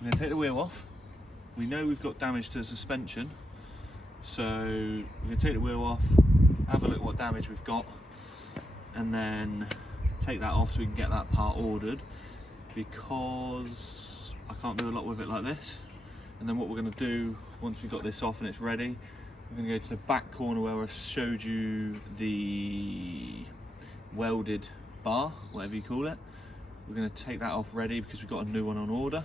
I'm going to take the wheel off. We know we've got damage to the suspension, so we're going to take the wheel off, have a look at what damage we've got, and then take that off so we can get that part ordered, because I can't do a lot with it like this. And then what we're going to do once we've got this off and it's ready, we're going to go to the back corner where I showed you the welded bar, whatever you call it. We're going to take that off ready because we've got a new one on order.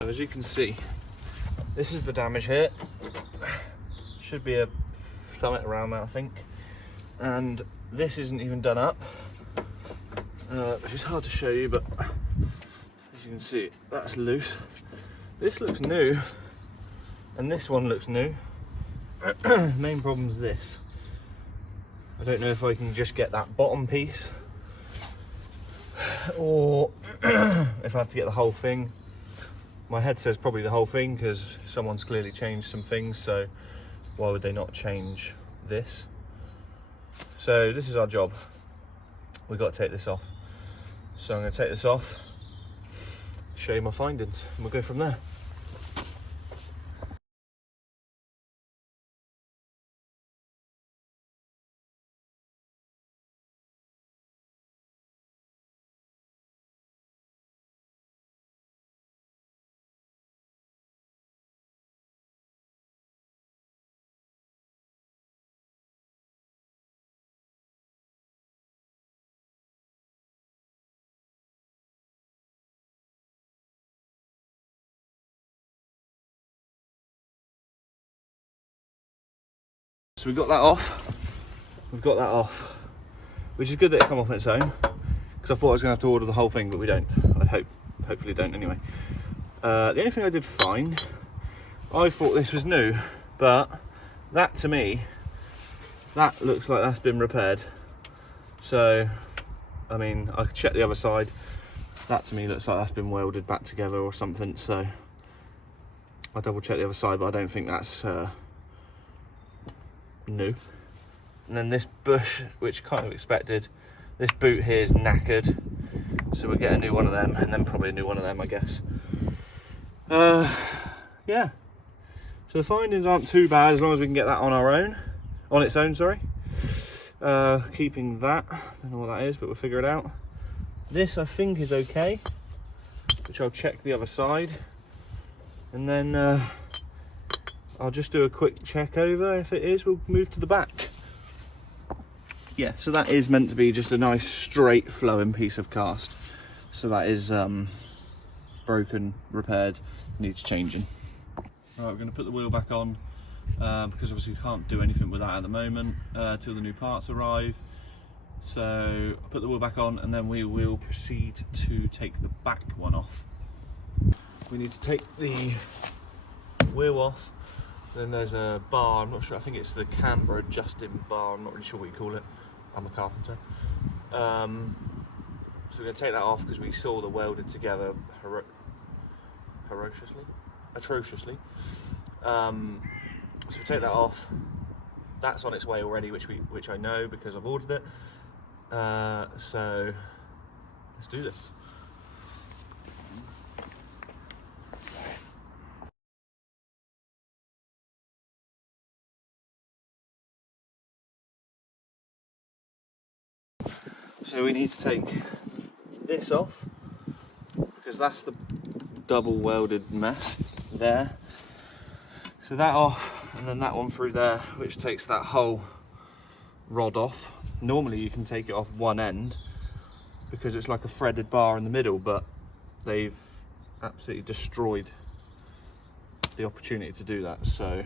So as you can see, this is the damage here. Should be a something around that, I think. And this isn't even done up, which is hard to show you, but as you can see, that's loose. This looks new, and this one looks new. Main problem is this. I don't know if I can just get that bottom piece, or if I have to get the whole thing. My head says probably the whole thing, because someone's clearly changed some things, so why would they not change this? So this is our job. We've got to take this off. So I'm going to take this off, show you my findings, and we'll go from there. So we've got that off. We've got that off, which is good that it come off on its own, because I thought I was going to have to order the whole thing, but we don't. I hopefully don't anyway. The only thing I did find, I thought this was new, but that to me, that looks like that's been repaired. So, I mean, I could check the other side. That to me looks like that's been welded back together or something. So I'll double check the other side, but I don't think that's new. And then this bush, which kind of expected, this boot here is knackered, so we'll get a new one of them, and then probably a new one of them, I guess. Yeah, so the findings aren't too bad as long as we can get that on its own, sorry. Keeping that, I don't know what that is, but we'll figure it out. This I think is okay, which I'll check the other side, and then I'll just do a quick check over. If it is, we'll move to the back. Yeah, so that is meant to be just a nice straight flowing piece of cast. So that is broken, repaired, needs changing. All right, we're going to put the wheel back on because obviously we can't do anything with that at the moment till the new parts arrive. So I'll put the wheel back on, and then we will proceed to take the back one off. We need to take the wheel off. Then there's a bar, I'm not sure, I think it's the camber adjusting bar, I'm not really sure what you call it. I'm a carpenter. So we're going to take that off because we saw the welded together atrociously. So we take that off. That's on its way already, which I know because I've ordered it. So let's do this. So we need to take this off because that's the double welded mess there. So that off, and then that one through there, which takes that whole rod off. Normally you can take it off one end because it's like a threaded bar in the middle, but they've absolutely destroyed the opportunity to do that. So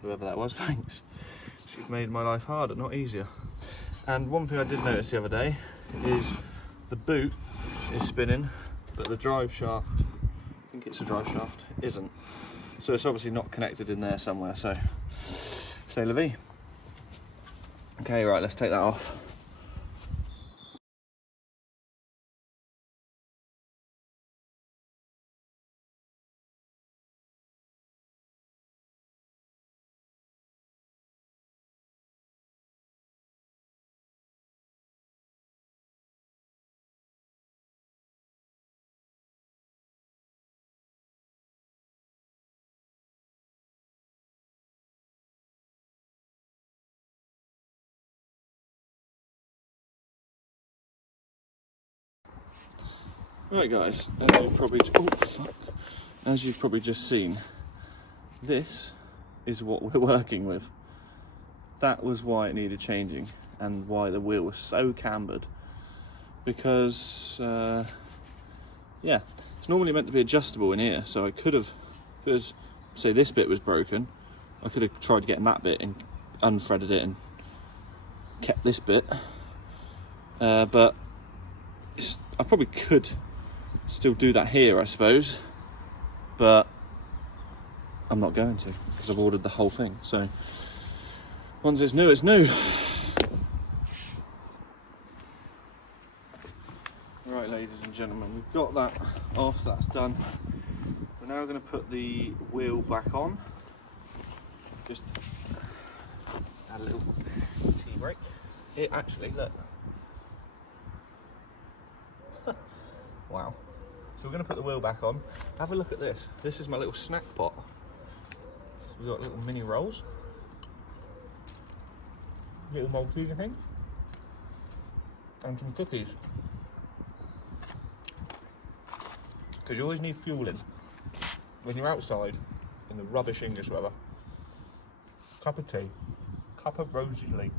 whoever that was, thanks. She's made my life harder, not easier. And one thing I did notice the other day is the boot is spinning, but the drive shaft, I think it's a drive shaft, isn't. So it's obviously not connected in there somewhere, so c'est la vie. Okay, right, let's take that off. Right guys, as you've probably just seen, this is what we're working with. That was why it needed changing and why the wheel was so cambered, because yeah, it's normally meant to be adjustable in here, so I could have, because say this bit was broken, I could have tried getting that bit and unthreaded it and kept this bit, but I probably could still do that here, I suppose, but I'm not going to, because I've ordered the whole thing. So once it's new, it's new. Right, ladies and gentlemen, we've got that off, so that's done. We're now going to put the wheel back on. Just add a little tea break. Here, actually, look. Wow. So we're going to put the wheel back on. Have a look at this. This is my little snack pot. So we've got little mini rolls. Little Malteser things. And some cookies. Because you always need fueling. When you're outside in the rubbish English weather. Cup of tea. Cup of rosy tea.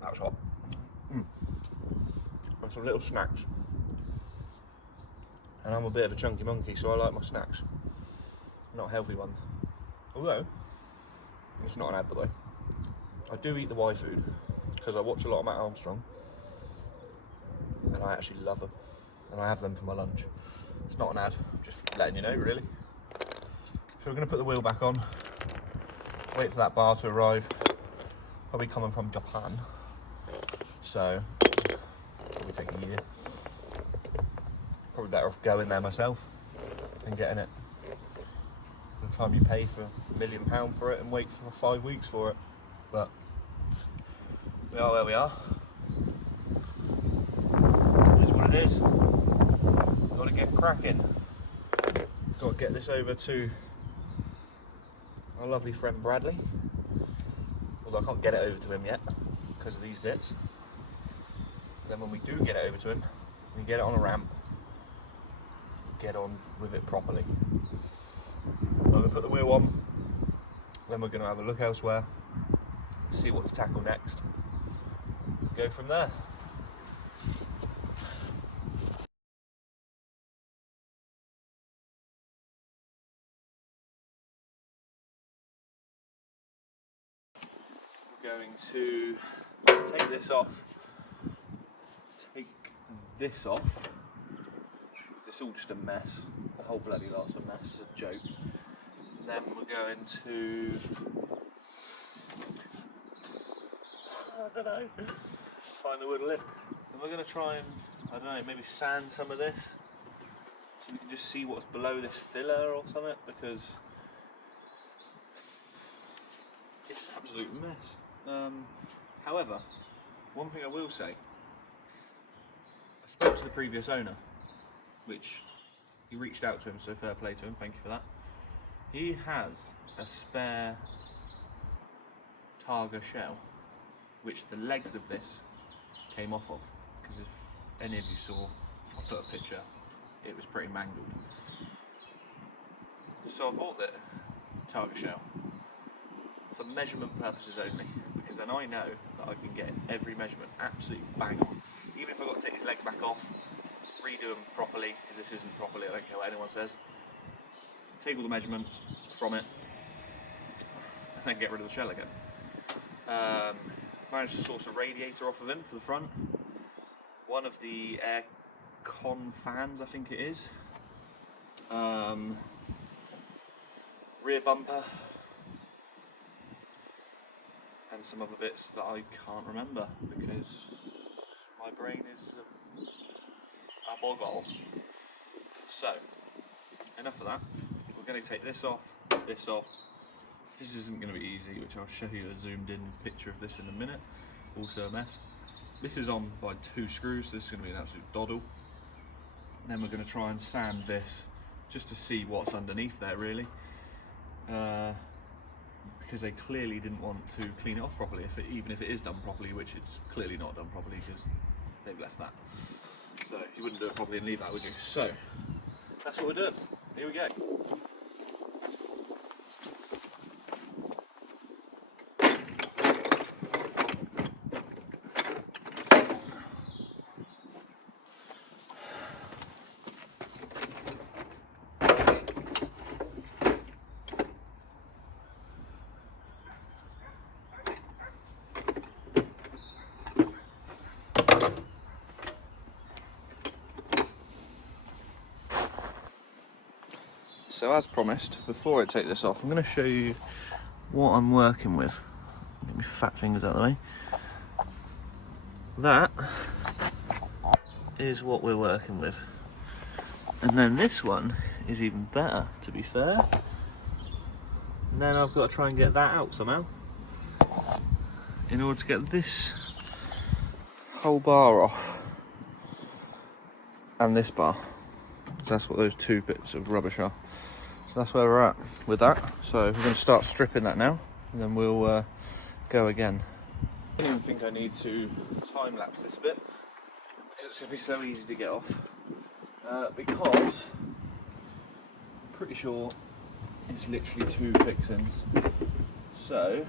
That's hot. And some little snacks. And I'm a bit of a chunky monkey, so I like my snacks. Not healthy ones. Although, it's not an ad by the way. I do eat the Y food, because I watch a lot of Matt Armstrong. And I actually love them. And I have them for my lunch. It's not an ad, I'm just letting you know really. So we're going to put the wheel back on. Wait for that bar to arrive. Probably coming from Japan. So, probably take a year. Probably better off going there myself and getting it. By the time you pay for £1 million for it and wait for 5 weeks for it. But we are where we are. It is what it is. Got to get cracking. Got to get this over to our lovely friend Bradley. Although I can't get it over to him yet because of these bits. But then when we do get it over to him, we get it on a ramp. Get on with it properly. I'm going to put the wheel on, then we're going to have a look elsewhere, see what to tackle next, go from there. We're going to take this off, it's all just a mess. The whole bloody lot's a mess, it's a joke. And then we're going to, I don't know, find the wood lip. And we're going to try and, I don't know, maybe sand some of this. So we can just see what's below this filler or something, because it's an absolute mess. However, one thing I will say, I spoke to the previous owner, which he reached out to him, so fair play to him, thank you for that. He has a spare Targa shell, which the legs of this came off of, because if any of you saw, I put a picture, it was pretty mangled. So I bought the Targa shell for measurement purposes only, because then I know that I can get every measurement absolutely bang on. Even if I've got to take these legs back off, redo them properly, because this isn't properly, I don't care what anyone says. Take all the measurements from it, and then get rid of the shell again. Managed to source a radiator off of him for the front. One of the air con fans, I think it is. Rear bumper. And some other bits that I can't remember, because my brain is a boggle. So, enough of that. We're going to take this off, this off. This isn't going to be easy, which I'll show you a zoomed in picture of this in a minute. Also a mess. This is on by 2 screws, so this is going to be an absolute doddle. And then we're going to try and sand this, just to see what's underneath there really. Because they clearly didn't want to clean it off properly, even if it is done properly, which it's clearly not done properly because they've left that. So you wouldn't do it properly and leave that, would you? So that's what we're doing. Here we go. So as promised, before I take this off, I'm going to show you what I'm working with. Get my fat fingers out of the way. That is what we're working with. And then this one is even better, to be fair. And then I've got to try and get that out somehow in order to get this whole bar off. And this bar. That's what those two bits of rubbish are. So that's where we're at with that. So we're going to start stripping that now, and then we'll go again. I don't even think I need to time lapse this bit because it's going to be so easy to get off. Because I'm pretty sure it's literally two fixings. So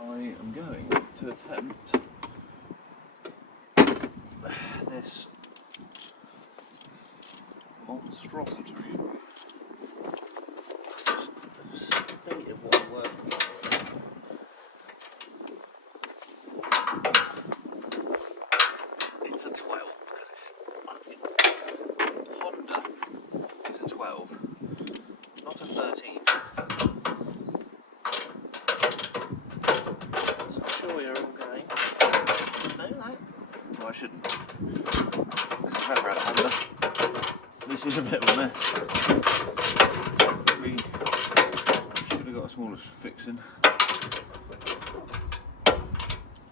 I am going to attempt this monstrosity. The state of what I'm working with. It's a 12 because it's fucking Honda. It's a 12, not a 13. So I'm sure you're all going. No, no. No, I shouldn't. This is never had a Honda. This is a bit of a mess. We should have got a smaller fixing,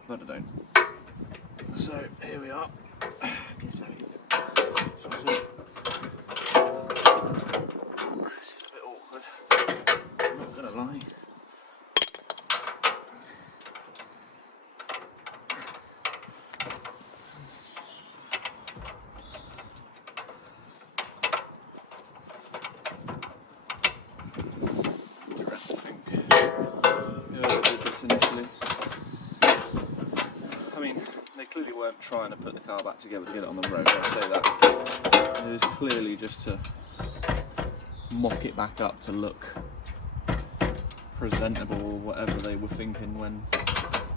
but I don't. So here we are. This is a bit awkward, I'm not gonna lie. Weren't trying to put the car back together to get it on the road, I'll say that. It was clearly just to mock it back up to look presentable or whatever they were thinking when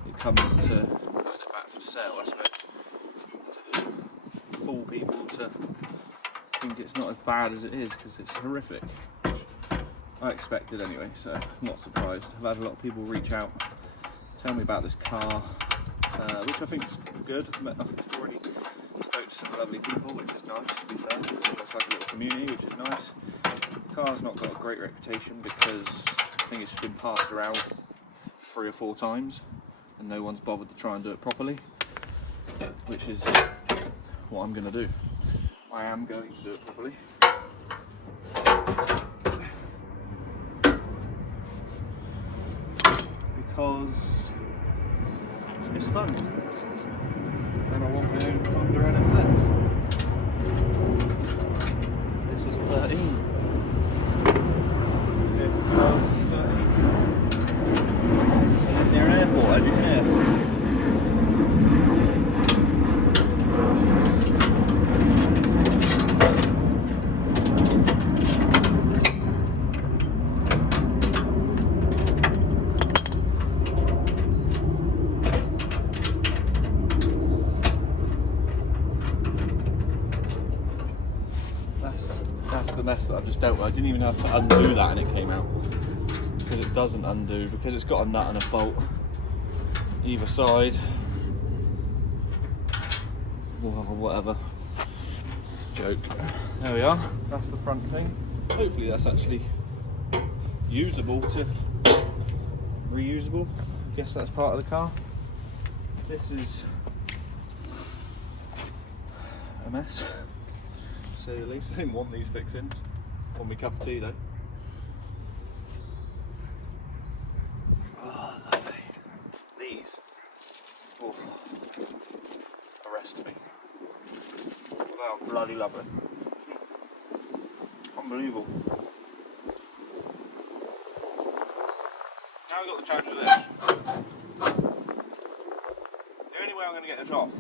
it comes to putting it back for sale, I suppose. To fool people to think it's not as bad as it is, because it's horrific. Which I expected anyway, so I'm not surprised. I've had a lot of people reach out, tell me about this car, which I think is good. I've already spoke to some lovely people, which is nice, to be fair. It looks like a little community, which is nice. The car's not got a great reputation because I think it's been passed around 3 or 4 times and no one's bothered to try and do it properly, which is what I'm going to do. I am going to do it properly. Because it's fun. And I want my own Honda Nsx. This is 13. If it was 13. I live near an airport, as you can hear. That's the mess that I've just dealt with. I didn't even have to undo that and it came out. Because it doesn't undo, because it's got a nut and a bolt either side. Whatever. Joke. There we are. That's the front thing. Hopefully that's actually usable to reusable. Guess that's part of the car. This is a mess. To say the least. I didn't want these fixings. Want me cup of tea though. Oh, lovely. These arrest me. bloody lovely. Unbelievable. Now we've got the challenge of this. The only way I'm going to get this off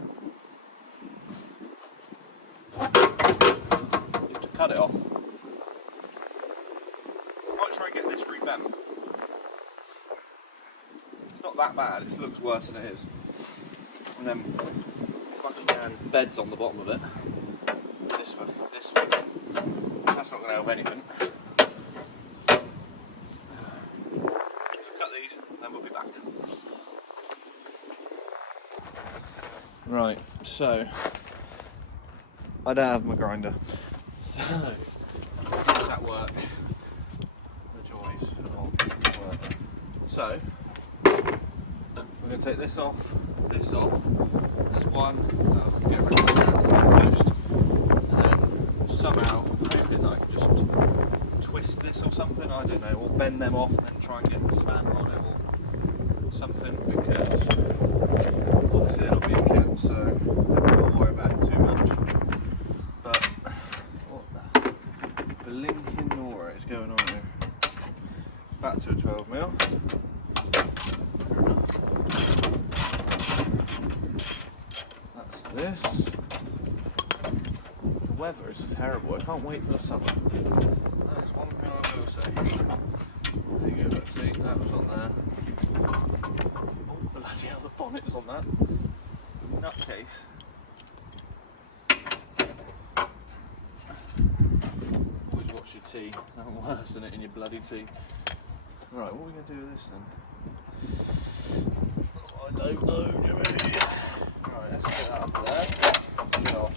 is to cut it off. I might try and get this rebent. It's not that bad, it looks worse than it is. And then, if I can, beds on the bottom of it. This one. That's not going to help anything. Cut these, and then we'll be back. Right, so I don't have my grinder. So what's that work? The joys of work. So we're going to take this off. There's one. Get rid of the post, and then somehow hoping that I can just twist this or something. I don't know, or bend them off and then try and get the spanner on it or something, because obviously they're not being kept, so I don't worry about it too much. But what the blinking Nora is going on here? Back to a 12mm. That's this. The weather is terrible. I can't wait for the summer. That is one thing I will say. There you go, let's see, that was on there. Oh, bloody hell, the bonnet is on that. Nutcase. Always watch your tea. Nothing worse than it in your bloody tea. Right, what are we going to do with this then? Oh, I don't know, Jimmy. Right, let's get that up there. Get off.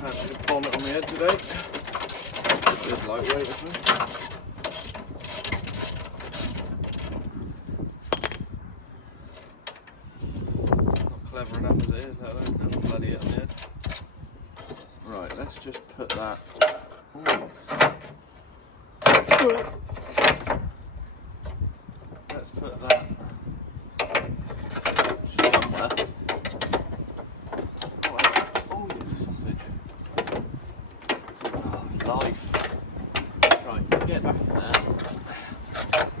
Had a bonnet on my head today. It's lightweight, isn't it? Not clever enough as it is, I don't know bloody it on the head. Right, let's just put that. Let's put that somewhere. Oh, yes, sausage. Oh, life. Right, get back in there.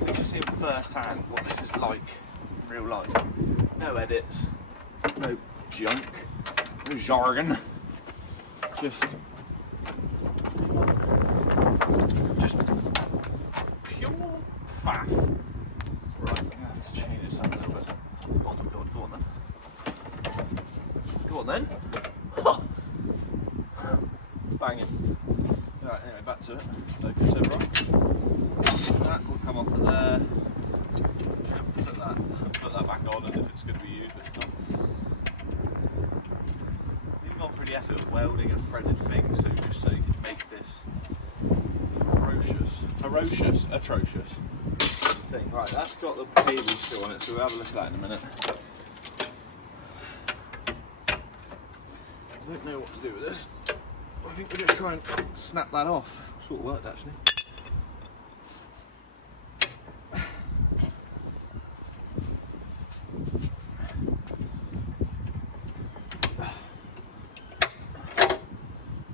Let's just see firsthand what this is like in real life. No edits, no junk, no jargon. Just pure faff. Right, I'm going to have to change this up a little bit. Oh my god, go on then. Go on then. Banging. Right, anyway, back to it. Focus over on. That will come off of there. Should put that back on as if it's going to be used, but it's not. You've gone through the effort of welding a threaded thing, so just so you can make this atrocious thing. Right, that's got the cable still on it, so we'll have a look at that in a minute. I don't know what to do with this. I think we're going to try and snap that off. Sort of worked actually.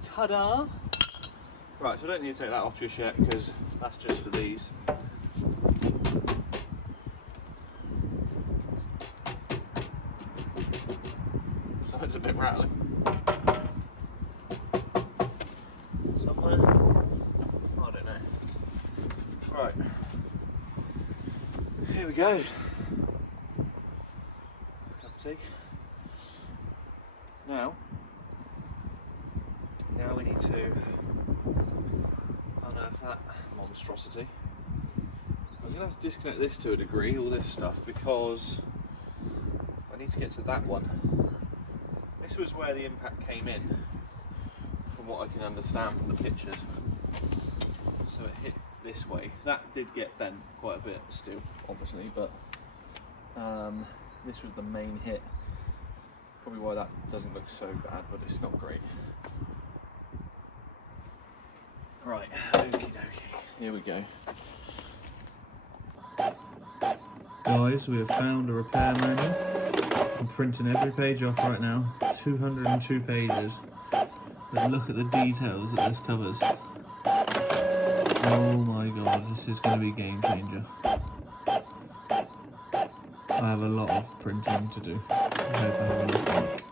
Ta-da! Right, so I don't need to take that off just yet because that's just for these. So it's a bit rattly. Somewhere? I don't know. Right. Here we go. Cup of tea. Now we need to unearth that monstrosity. I'm going to have to disconnect this to a degree, all this stuff, because I need to get to that one. This was where the impact came in, from what I can understand from the pictures. So it hit this way. That did get bent quite a bit still, obviously, but this was the main hit. Probably why that doesn't look so bad, but it's not great. Right, okie dokie, here we go. Guys, we have found a repair manual. I'm printing every page off right now. 202 pages. But look at the details that this covers. Oh my god, this is going to be a game changer. I have a lot of printing to do. I hope I have enough ink.